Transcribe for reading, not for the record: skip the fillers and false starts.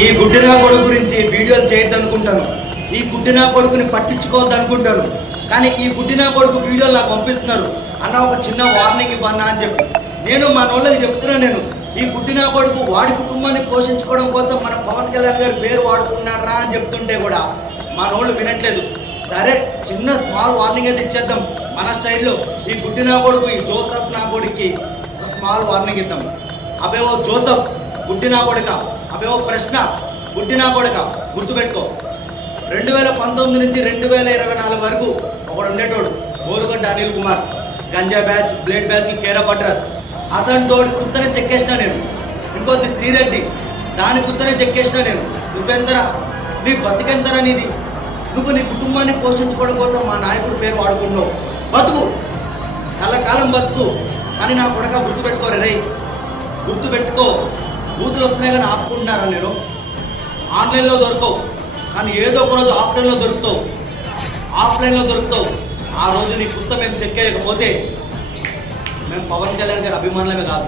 ఈ గుడ్డినా కొడుకు గురించి వీడియోలు చేయొద్దు అనుకుంటాను, ఈ గుడ్డినా కొడుకుని పట్టించుకోవద్దు అనుకుంటాను. కానీ ఈ గుడ్డినా కొడుకు వీడియోలు నాకు పంపిస్తున్నారు. అన్న ఒక చిన్న వార్నింగ్ ఇవ్వన్నా అని చెప్పి నేను మా నోళ్ళకి చెప్తున్నా. నేను ఈ గుడ్డినా కొడుకు వాడి కుటుంబాన్ని పోషించుకోవడం కోసం మన పవన్ కళ్యాణ్ గారి పేరు వాడుకున్నారా అని చెప్తుంటే కూడా మా నోళ్ళు వినట్లేదు. సరే చిన్న స్మాల్ వార్నింగ్ అయితే ఇచ్చేద్దాం మన స్టైల్లో. ఈ గుడ్డినా కొడుకు ఈ జోసఫ్ నా కొడుక్కి ఒక స్మాల్ వార్నింగ్ ఇద్దాం. అబే ఓ జోసఫ్ గుడ్డినా కొడుక, అబే ఓ ప్రశ్న గుడ్డినా కొడుక, గుర్తుపెట్టుకో. 2019 నుంచి 2024 వరకు ఒకడు ఉండేటోడు Borugadda Anil Kumar, ganja batch, blade batch care of address. అసంటోడు కుత్తనే చెక్కేసిన నేను. ఇంకొద్ది శ్రీరెడ్డి, దాని కుత్తనే చెక్కేసిన నేను. నువ్వెంతరా, నీ బతికెంతరా నీది? నువ్వు నీ కుటుంబాన్ని పోషించుకోవడం కోసం మా నాయకుడు పేరు వాడుకున్నావు. బతుకు, కలకాలం బతుకు. కానీ నా కొడక గుర్తుపెట్టుకోరే రే, గుర్తుపెట్టుకో. బూతులు వస్తున్నాయి కానీ ఆపుకుంటున్నారా నేను? ఆన్లైన్లో దొరకవు కానీ ఏదో ఒక రోజు ఆఫ్లైన్లో దొరుకుతావు. ఆఫ్లైన్లో దొరుకుతావు. ఆ రోజు నీ కుత్త మేము చెక్కేయకపోతే మేము పవన్ కళ్యాణ్ గారి అభిమానులమే కాదు.